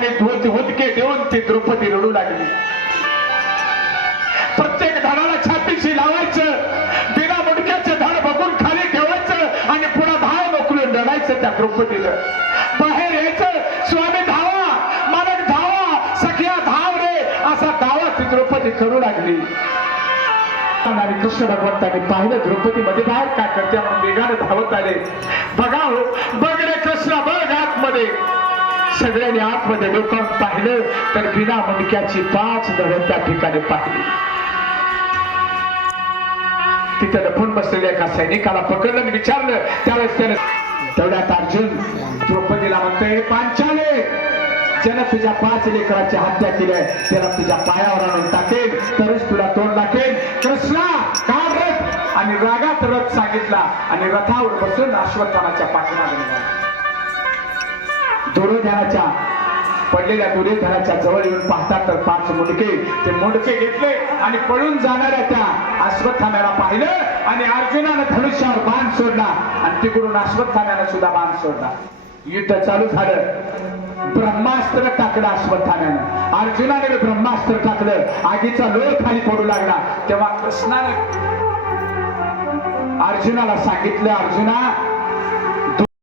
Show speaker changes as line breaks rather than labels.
आणि हाताने हुदके देऊन ती द्रौपदी रडू लागली. प्रत्येक धाडाला छातीशी लावायचं बिना मुडक्याचं धाड बघून खाली ठेवायचं आणि पुन्हा धाव मोकळून रडायचं त्या द्रौपदीला बाहेर यायचं स्वामी धावा मालक धावा सख्या धाव रे असा धावा ती द्रौपदी करू लागली. आणि कृष्ण भगवंतांनी पाहिलं द्रौपदी मध्ये बाहेर काय करते? आपण वेगाने धावत आले. बघा हो बघ रे कृष्ण बघ आतमध्ये. सगळ्यांनी आतमध्ये डोकं पाहिलं तर बिना मुंडक्याची पाच नव्हे त्या ठिकाणी पाहिली. तिथं लपून बसलेल्या एका सैनिकाला पकडलं आणि विचारलं त्यावेळेस त्याने तेवढ्यात अर्जुन द्रौपदीला म्हणतोय पांचाले ज्यानं तुझ्या पाच लेकराची हत्या केली आहे त्याला तुझ्या पायावर आणून टाकेल तरच तुला तोंड टाकेल कृष्णा काढ रथ! आणि रागात रथ सांगितला आणि रथावर बसून अश्वत्थानाच्या पाठीमागे निघाला पडलेल्या दुर्योधनाच्या जवळ येऊन पाहतात तर पाच मुंडके. ते मुंडके घेतले आणि पळून जाणाऱ्या त्या अश्वत्थाम्याला पाहिलं आणि अर्जुनानं धनुष्यावर बाण सोडला आणि तिकडून अश्वत्थाम्यानं सुद्धा बाण सोडला. युद्ध चालू झालं. ब्रह्मास्त्र टाकलं अश्वत्थाम्यानं. अर्जुनाने ब्रह्मास्त्र टाकलं. आगीचा लोळ खाली पडू लागला. तेव्हा कृष्णाने अर्जुनाला सांगितलं अर्जुना